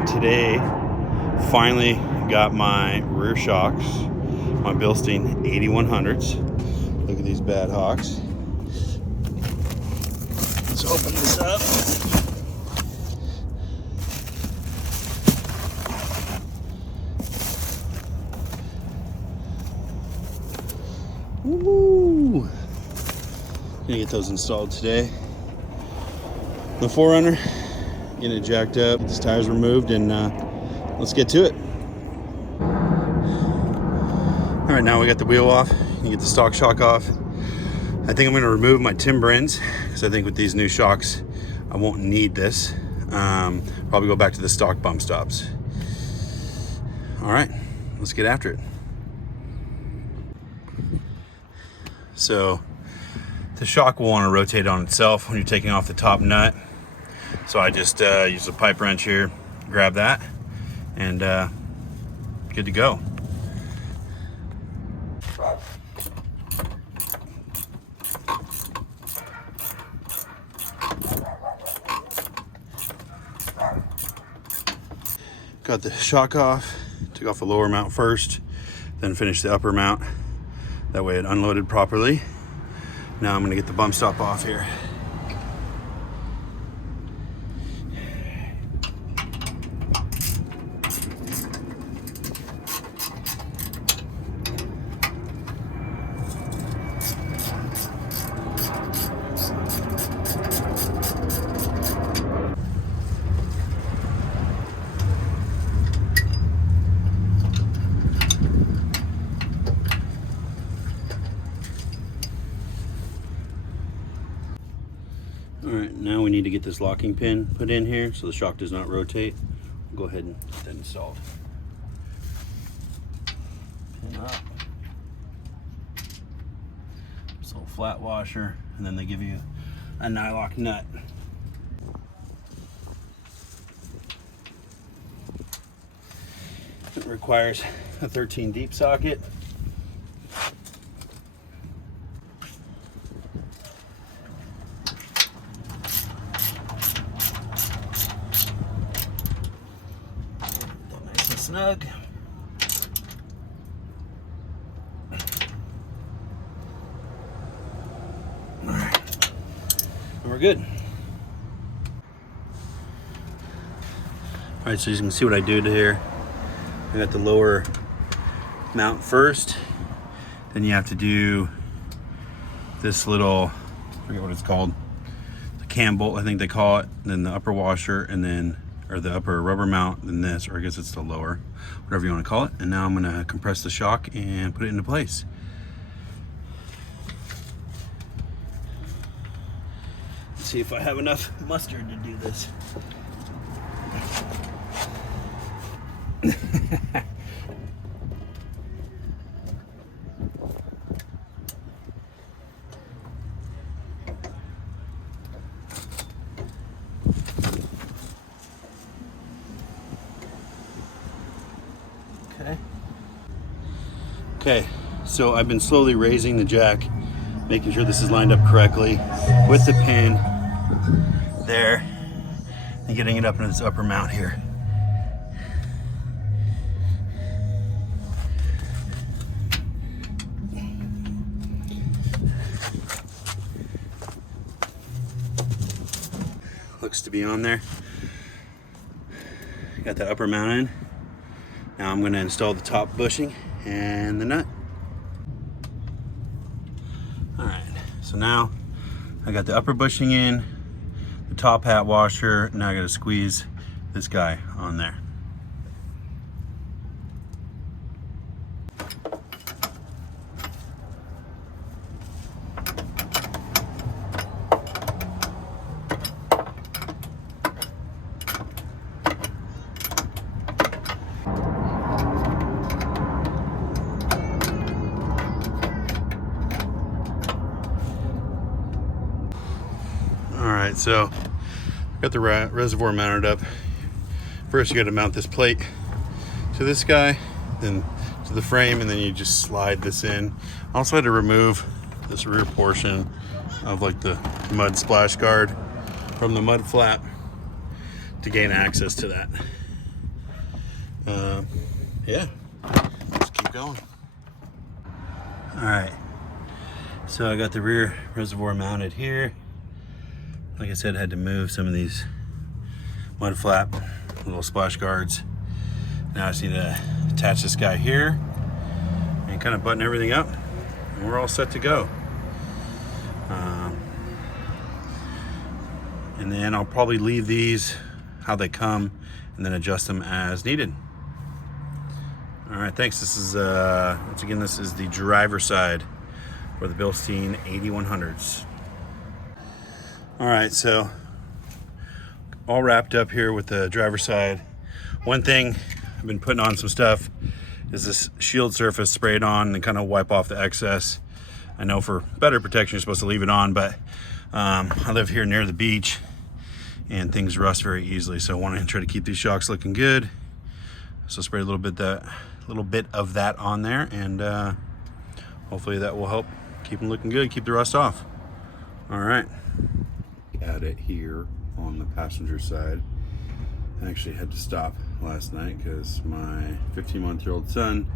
And today, finally got my rear shocks, my Bilstein 8100s. Look at these bad hawks. Let's open this up. Woo! Gonna get those installed today. The 4Runner, getting it jacked up, get these tires removed, and let's get to it. All right, now we got the wheel off. You get the stock shock off. I think I'm gonna remove my timber ends because I think with these new shocks, I won't need this. Probably go back to the stock bump stops. All right, let's get after it. So the shock will want to rotate on itself when you're taking off the top nut. So I just use a pipe wrench here, grab that, and good to go. Got the shock off, took off the lower mount first, then finished the upper mount. That way it unloaded properly. Now I'm gonna get the bump stop off here. All right, now we need to get this locking pin put in here so the shock does not rotate. We'll go ahead and get that installed. Pin up. This little flat washer, and then they give you a nylock nut. It requires a 13 deep socket. Snug. All right, and we're good. All right, so you can see what I do to here. I got the lower mount first, then you have to do this little, I forget what it's called, the cam bolt, I think they call it, then the upper washer, and then or the upper rubber mount, then this, or I guess it's the lower, whatever you want to call it. And now I'm gonna compress the shock and put it into place. Let's see if I have enough mustard to do this. Okay, so I've been slowly raising the jack, making sure this is lined up correctly with the pin there, and getting it up into this upper mount here. Looks to be on there. Got that upper mount in. Now I'm going to install the top bushing and the nut. All right, so now I got the upper bushing in, the top hat washer. Now I got to squeeze this guy on there. Alright, so got the reservoir mounted up. First you got to mount this plate to this guy, then to the frame, and then you just slide this in. I also had to remove this rear portion of like the mud splash guard from the mud flap to gain access to that. Yeah, let's keep going. All right, so I got the rear reservoir mounted here. Like I said, I had to move some of these mud flap little splash guards. Now I just need to attach this guy here and kind of button everything up, and we're all set to go. And then I'll probably leave these how they come and then adjust them as needed. All right, thanks. This is once again, this is the driver side for the Bilstein 8100s. All right, so all wrapped up here with the driver side. One thing I've been putting on some stuff is this shield surface, spray it on and kind of wipe off the excess. I know for better protection you're supposed to leave it on, but I live here near the beach and things rust very easily, so I want to try to keep these shocks looking good. So spray a little bit of that on there, and hopefully that will help keep them looking good, keep the rust off. All right, at it here on the passenger side. I actually had to stop last night because my 15-month-old son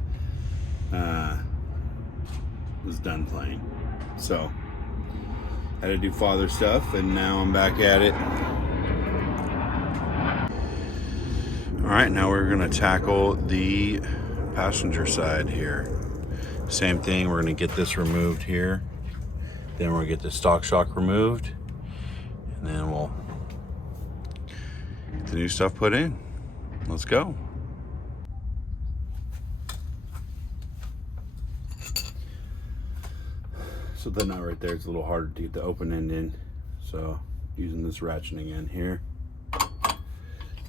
was done playing, so I had to do father stuff, and now I'm back at it. All right, now we're gonna tackle the passenger side here. Same thing, we're gonna get this removed here. Then we're gonna get the stock shock removed. And then we'll get the new stuff put in. Let's go. So that nut right there is a little harder to get the open end in. So using this ratcheting end here.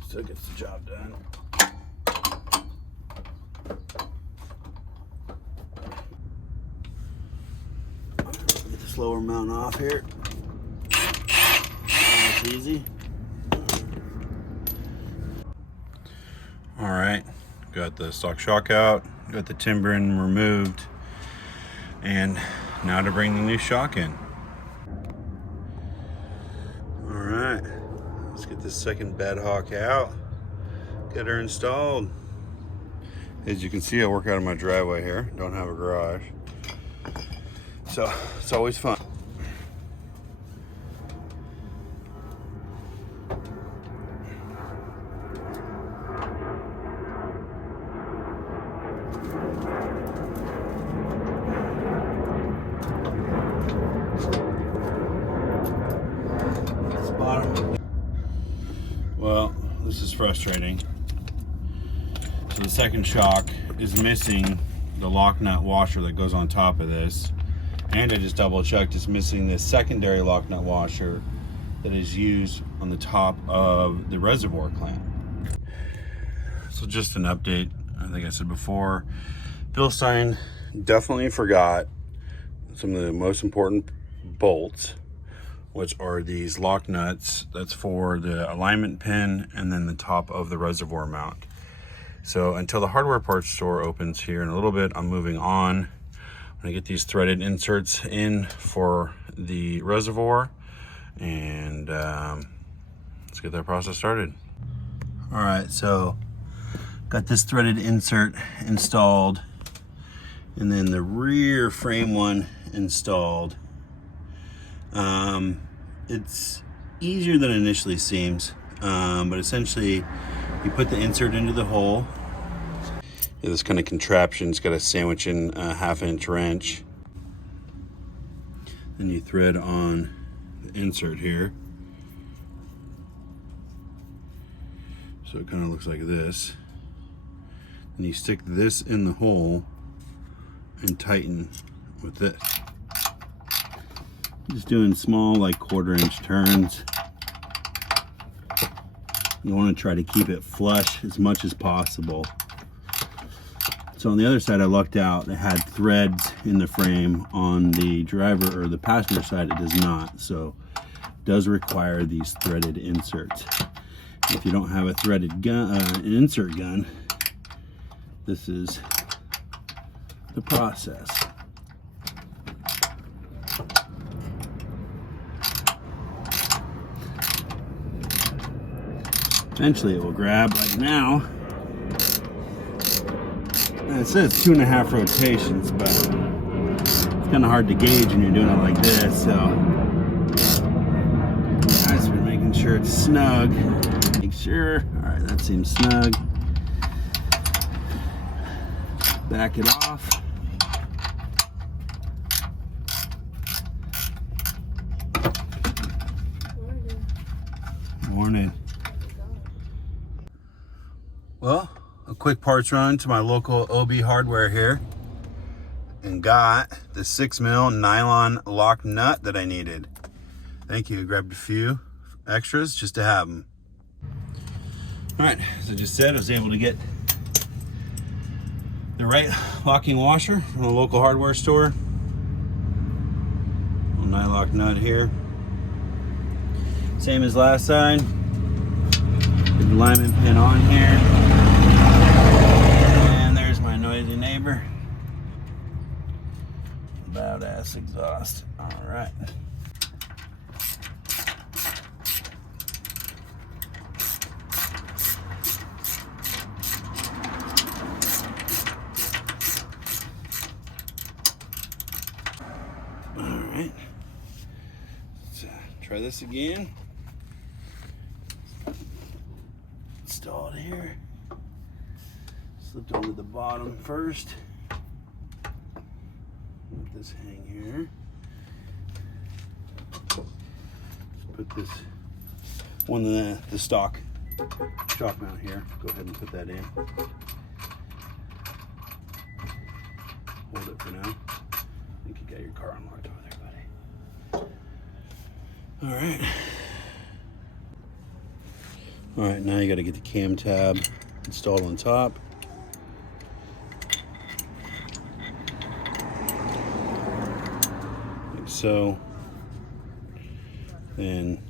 Still gets the job done. Get this lower mount off here. That's easy. All right, got the stock shock out, got the timbering removed, and now to bring the new shock in. All right. Let's get this second bed hawk out, get her installed. As you can see, I work out of my driveway here, don't have a garage. So it's always fun. This bottom. Well, this is frustrating. So the second shock is missing the lock nut washer that goes on top of this. And I just double checked, it's missing the secondary lock nut washer that is used on the top of the reservoir clamp. So just an update, I think I said before, Bilstein definitely forgot some of the most important bolts, which are these lock nuts. That's for the alignment pin and then the top of the reservoir mount. So until the hardware parts store opens here in a little bit, I'm moving on. I'm gonna get these threaded inserts in for the reservoir, and let's get that process started. All right, so got this threaded insert installed, and then the rear frame one installed. It's easier than it initially seems, but essentially you put the insert into the hole. This kind of contraption, it's got a sandwich in a 1/2-inch wrench. Then you thread on the insert here. So it kind of looks like this. Then you stick this in the hole and tighten with this. Just doing small, like 1/4-inch turns. You want to try to keep it flush as much as possible. So on the other side, I lucked out. It had threads in the frame. On the driver or the passenger side, it does not. So it does require these threaded inserts. If you don't have a threaded gun, an insert gun, this is the process. Eventually it will grab, like now. And it says 2.5 rotations, but it's kind of hard to gauge when you're doing it like this. So nice, we're making sure it's snug. Make sure. All right, that seems snug. Back it off. Morning. Well, a quick parts run to my local OB hardware here and got the 6mm nylon lock nut that I needed. Thank you. Grabbed a few extras just to have them. All right, as I just said, I was able to get the right locking washer from a local hardware store. Little nylock nut here. Same as last side. Get the alignment pin on here. And there's my noisy neighbor. Loud ass exhaust. All right. All right. Let's try this again. Install it here. Slipped onto the bottom first. Let this hang here. Put this one, the stock shock mount here. Go ahead and put that in. Hold it for now. I think you got your car unlocked over there, buddy. All right. All right, now you got to get the cam tab installed on top. Like so. Then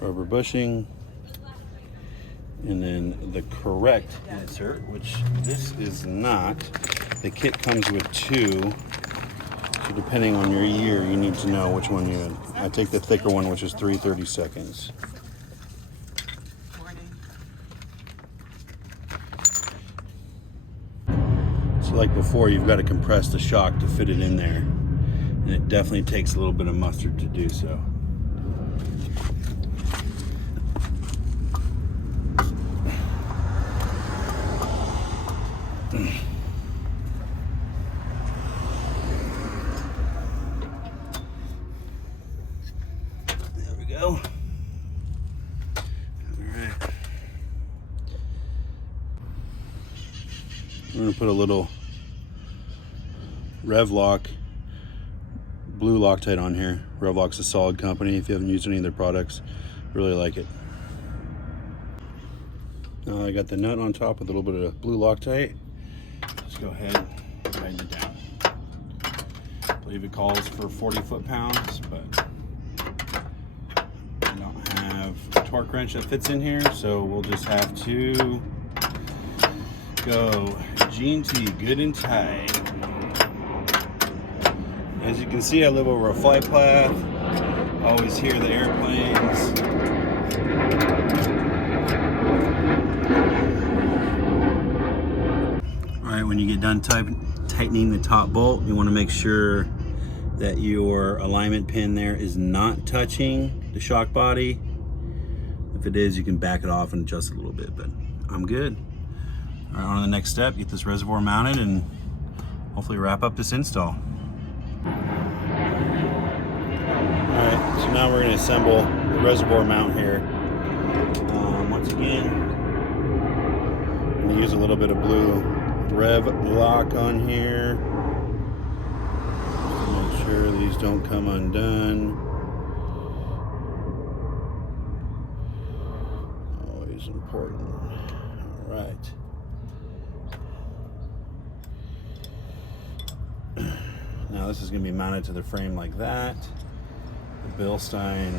rubber bushing. And then the correct insert, which this is not. The kit comes with 2. So depending on your year, you need to know which one you. I take the thicker one, which is 3/32. So like before, you've got to compress the shock to fit it in there. And it definitely takes a little bit of mustard to do so. There we go. All right. I'm going to put a little Revlock blue Loctite on here. Revlock's a solid company. If you haven't used any of their products, really like it. Now I got the nut on top with a little bit of blue Loctite. Let's go ahead and tighten it down. I believe it calls for 40 foot-pounds, but I don't have a torque wrench that fits in here, so we'll just have to go G&T good and tight. As you can see, I live over a flight path. I always hear the airplanes. All right, when you get done tightening the top bolt, you want to make sure that your alignment pin there is not touching the shock body. If it is, you can back it off and adjust it a little bit, but I'm good. All right, on to the next step, get this reservoir mounted and hopefully wrap up this install. Alright, so now we're going to assemble the reservoir mount here. Once again, I'm going to use a little bit of blue Revlock on here. Make sure these don't come undone. Always important. Alright. Now this is going to be mounted to the frame like that. The Bilstein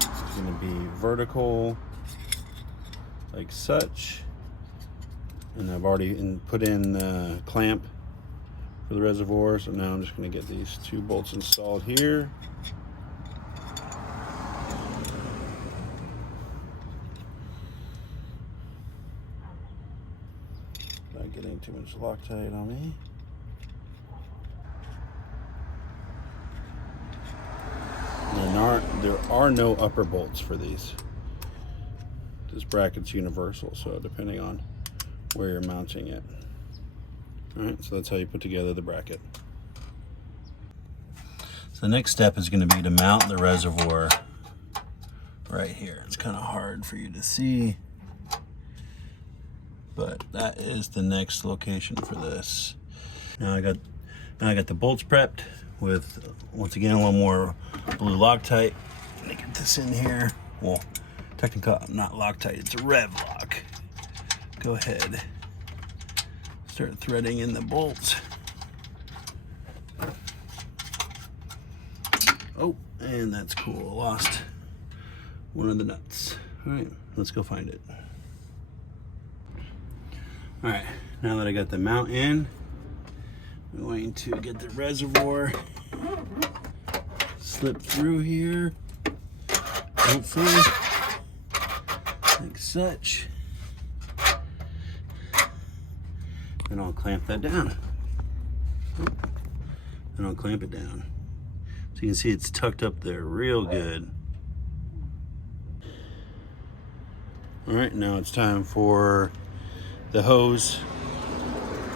is going to be vertical like such. And I've already put in the clamp for the reservoir, so now I'm just going to get these 2 bolts installed here. Not getting too much Loctite on me. There are no upper bolts for these. This bracket's universal, so depending on where you're mounting it. Alright, so that's how you put together the bracket. So the next step is going to be to mount the reservoir right here. It's kind of hard for you to see, but that is the next location for this. Now I got the bolts prepped with, once again, a little more blue Loctite. Let me get this in here. Well, technically not Loctite, it's a Rev Lock. Go ahead, start threading in the bolts. Oh, and that's cool. I lost one of the nuts. All right, let's go find it. All right, now that I got the mount in, I'm going to get the reservoir, slip through here, hopefully, like such. And I'll clamp that down. And I'll clamp it down. So you can see it's tucked up there real good. All right, now it's time for the hose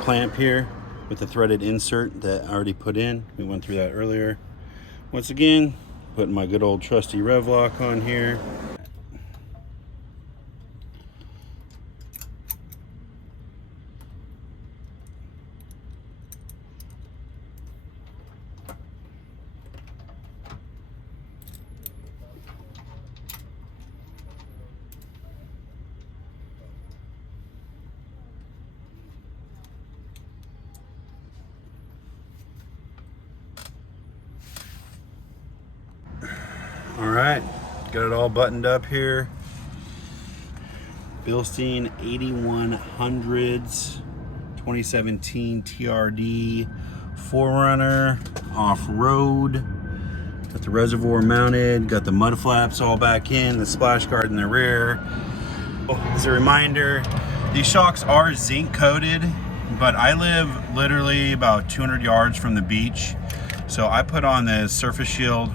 clamp here with the threaded insert that I already put in. We went through that earlier. Once again, putting my good old trusty Rev Lock on here. All right, got it all buttoned up here. Bilstein 8100s, 2017 TRD 4Runner off-road. Got the reservoir mounted, got the mud flaps all back in, the splash guard in the rear. As a reminder, these shocks are zinc coated, but I live literally about 200 yards from the beach. So I put on this surface shield.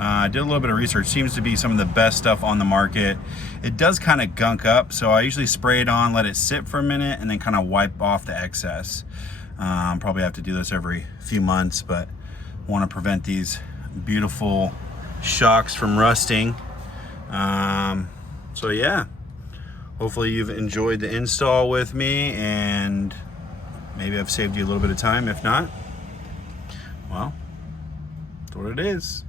I did a little bit of research. Seems to be some of the best stuff on the market. It does kind of gunk up, so I usually spray it on, let it sit for a minute, and then kind of wipe off the excess. Probably have to do this every few months, but want to prevent these beautiful shocks from rusting. So yeah, hopefully you've enjoyed the install with me, and maybe I've saved you a little bit of time. If not, well, that's what it is.